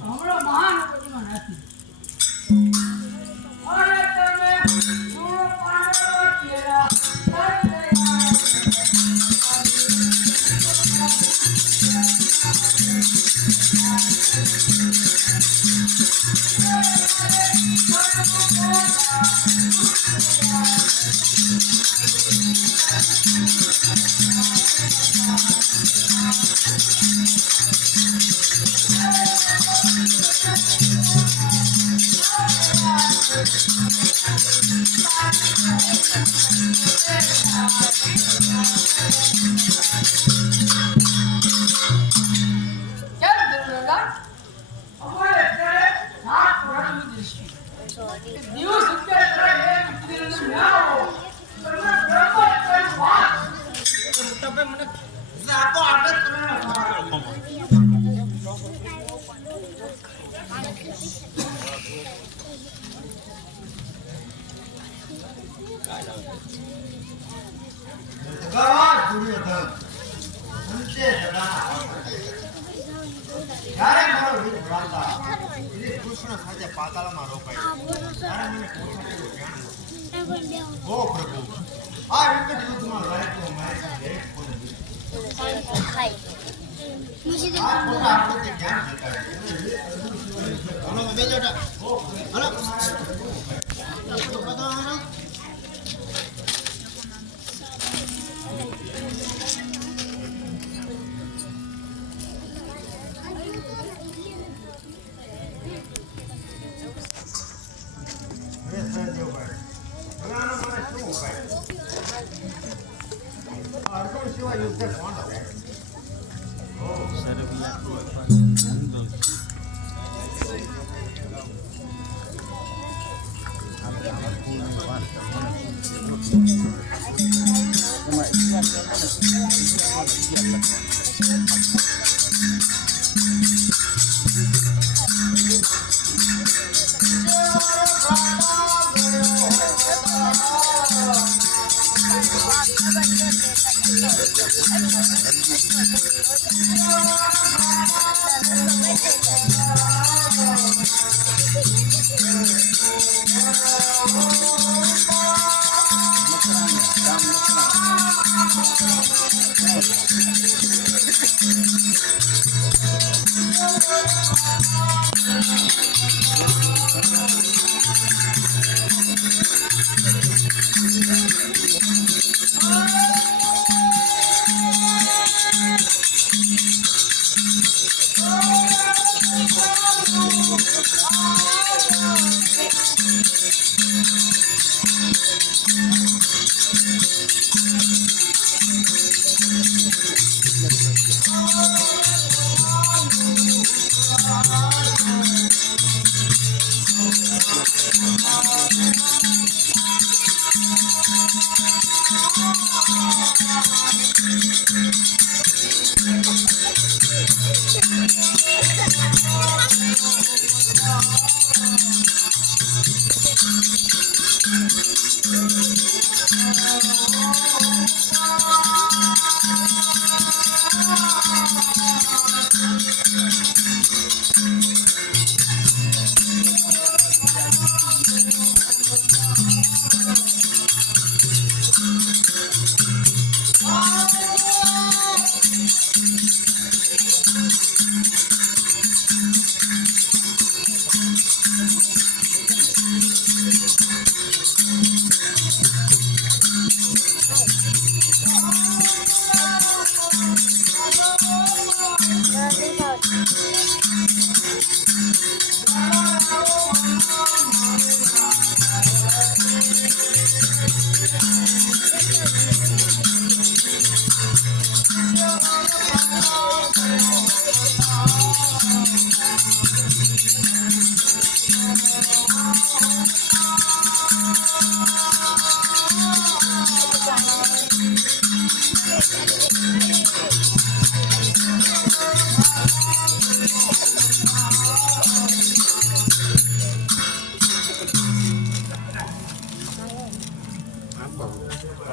હમણાં મહાનપતિમાં નથી અરે તમે ગુરુ પાંડવો કેરા પાતાળમાં રોકાય ત્યારે મને પોતાનું જાણવું ઓ પ્રભુ આ વિકટ યુદ્ધમાં લાયકો મારી એક કોને આ પોતા આપણે જ્ઞાન દેતા હલો બેજોટા હલો તો બતાવો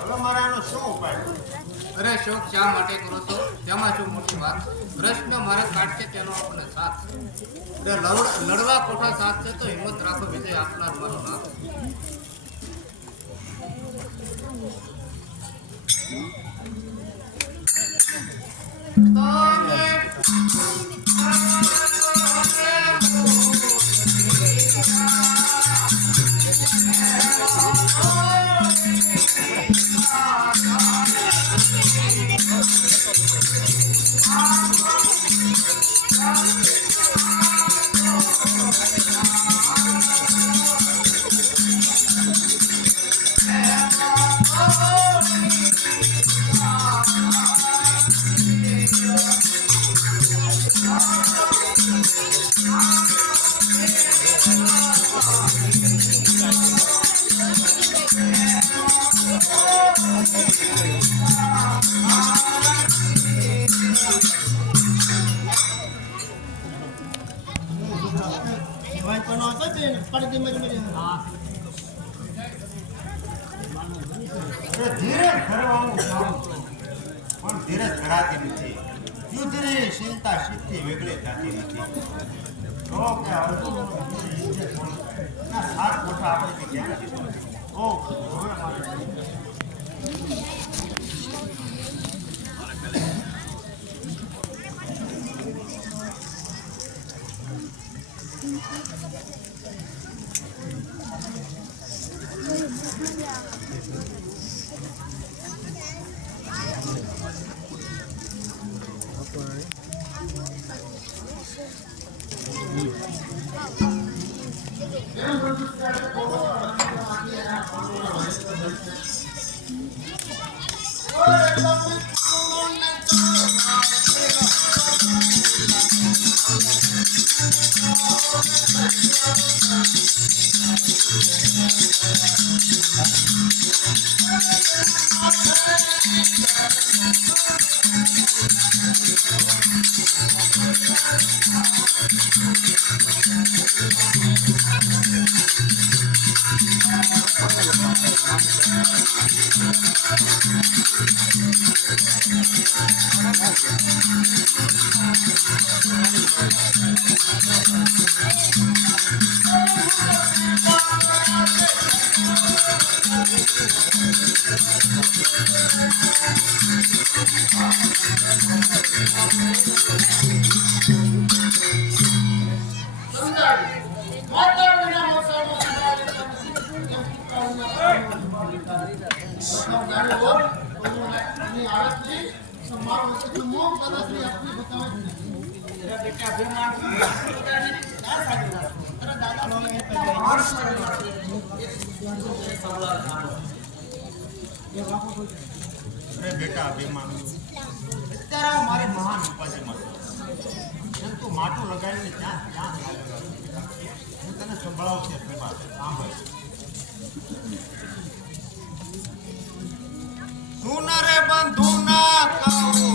હવે મારે આનો શું ઉપાય? અરે શોક શા માટે કરો છો? તેમાં શું મોટી વાત? પ્રશ્ન મારે કાઢશે તેનો આપણને સાથ. અરે લડવા કોઠા સાથ છે તો હિંમત રાખો, વિજય આપનાર મારો નાથ. ધીરજ ધરવાનું કામ છું, પણ ધીરજ ધરાતી નથી. યુદ્ધની ચિંતા સિદ્ધિ વેગળે થતી નથી. તો કે ના સાત કોઠા આપણે ક્યાં ઓ હવે મારે બેટા અભિમાન અત્યારે મારે મહાન ઉપાધિમાં તું માટું લગાવીને ક્યાં ક્યાં હું તને સંભળાવું છે સાંભળ. સુન રે બંધુ ના કહું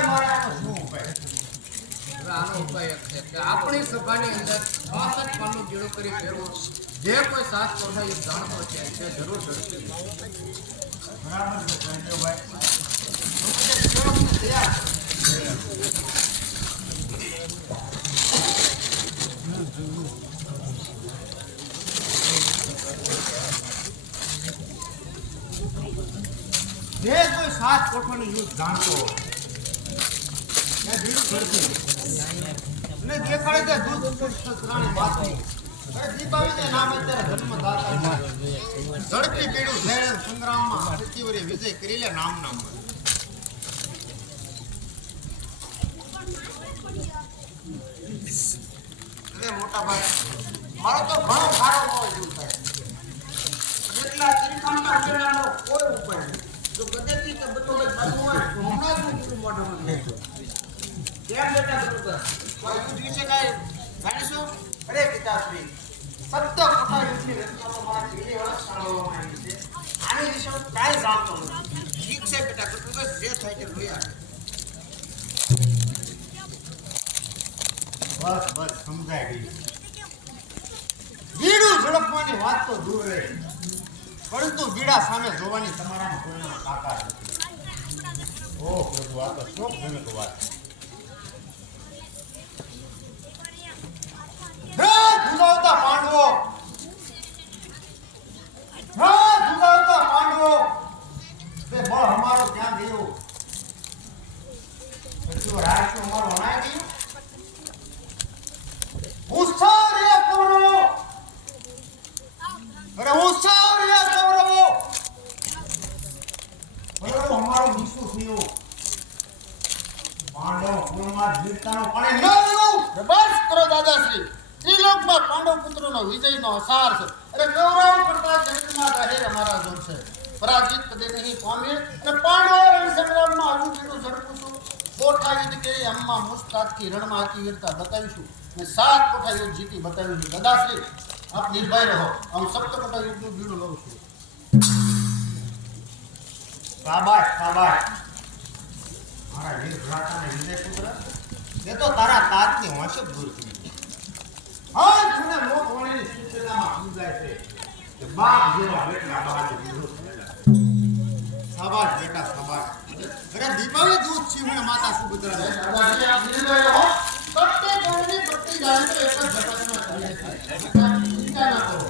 અમારા આપણી સભાની અંદર 66 પાનનો ગીળો કરી ફેરવો. જે કોઈ સાત કોઠા એ જાણતો છે તે જરૂર ઝડપી બરાબર છે સંજયભાઈ. તો પછી ખેડૂતને તૈયાર જે કોઈ સાત કોઠાનું યુદ્ધ જાણતો હોય ત્યાં ભીડું ભરતી અને દેખાડે કે દૂધ સસરાની વાતની અરે દીપાવી જે નામ અત્યારે જન્મદાતા ઝડપી પીડું થયેલ સંગ્રામમાં સચિવરે વિજય કરી લે નામ અરે મોટા ભાઈ મારો તો ઘણો સારો હોય જેવું થાય જેટલા ત્રિકાંડા ઉકેલાનો કોઈ ઉપાય નહીં. જો ગદેથી કે બધો બસ બનવું હોય તો હમણાં જ હું પેલું મોઢામાં નાખું. કેમ બેટા બધું કર? કોઈ યુદ્ધ વિશે કાંઈ જાણીશું? અરે પિતાશ્રી સત્ય કોઠા યુદ્ધની રચનામાં મારા 3 વર્ષ સાંભળવામાં આવી છે. આની વિશે હું કાંઈ જાણતો નથી. ઠીક છે બેટા, તું બસ જે થાય તે લઈ આવે. બસ બસ સમજાય ગઈ. બીડું ઝડપવાની વાત તો દૂર રહે, પરંતુ બીડા સામે જોવાની તમારામાં કોઈનો તાકાત નથી. ઓહ પ્રભુ, આ તો શોકજનક વાત છે. હે ધુંધાવતા પાંડવો, હે ધુંધાવતા પાંડવો, તે બળ અમારો ક્યાં ગયો? પછી રાષ્ટ્ર અમારો હણાઈ ગયું? ઉત્સાહ રે કૌરવો, અરે ઉત્સાહ રે કૌરવો, કૌરવો અમારો નિશુ થયો. પાંડવ કુળમાં વીરતાનો પાણી ન રહ્યું. બસ કરો દાદાશ્રી, ત્રિલોકમાં પાંડવ પુત્રોનો વિજયનો અસાર છે. અરે કૌરવ કરતા જગતમાં જાહેર અમારા જોર છે. પરાજિત કદે નહીં પામે અને પાંડવ રણ સંગ્રામમાં હજુ કેટલું ઝડપું છું. કોઠા યુદ્ધ કેરી અમ્મા મુસ્તાદથી રણમાં આખી વીરતા બતાવીશું અને 7 કોઠા યુદ્ધ જીતી બતાવીશું. દાદાશ્રી આપ નિર્ભય રહો, હું સપ્ત કોઠા યુદ્ધનું બીડું લઉં છું. શાબાશ શાબાશ મારા વીર ભ્રાતાને વિજય પુત્ર, એ તો તારા તાજની હોશ જ દૂર કરી. હા મને લોકવાણીની શિષ્યતામાં સમજાય છે કે બાપ જેવા બેટા બાજુ વિરોધ થયેલા. શાબાશ બેટા શાબાશ. અરે દીપાવી દૂધ છીમણે માતા સુભદ્રા ને શાબાશ આપ નિર્ભય રહો. સત્ય ગણની પ્રતિ જાણે એક જ જગતમાં કરીએ છીએ. ચિંતા ના કરો.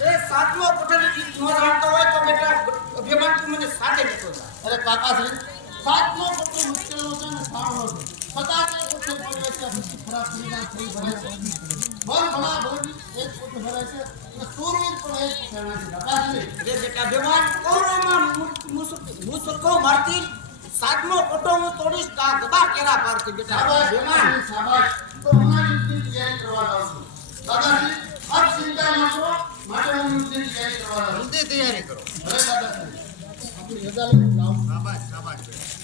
અરે સાતમો કોઠાની જીત ન જાણતો હોય તો બેટા અભિમાન તું મને સાથે લેતો જા. અરે કાકાશ્રી, 7મો કોઠો મુશ્કેલનો છે ને સાવનો છે. છતાં તે કોઠે પડ્યો છે, ખરાબ પરિણામ થઈ ભરે છે. મન ભલા ભોગી એક કોઠે ભરાય છે અને સૂરવીર પણ એક કોઠે ભરાય છે. કાકાશ્રી અરે બેટા અભિમાન કૌરવમાં મુસલકો મારતી સાતમો કોઠો હું તોડીશ તા ગબા કેરા પારથી બેટા શાબાશ અભિમાન. શાબાશ. તો હમણાં યુદ્ધની તૈયારી કરવા જાઉં છું. દાદાશ્રી આપ ચિંતા ન કરો, માટે હું યુદ્ધની તૈયારી કરવા જાઉં છું. તૈયારી કરો. ભલે દાદાશ્રી આપણી રજા લઈને જાઉં. શાબાશ શાબાશ બેટા.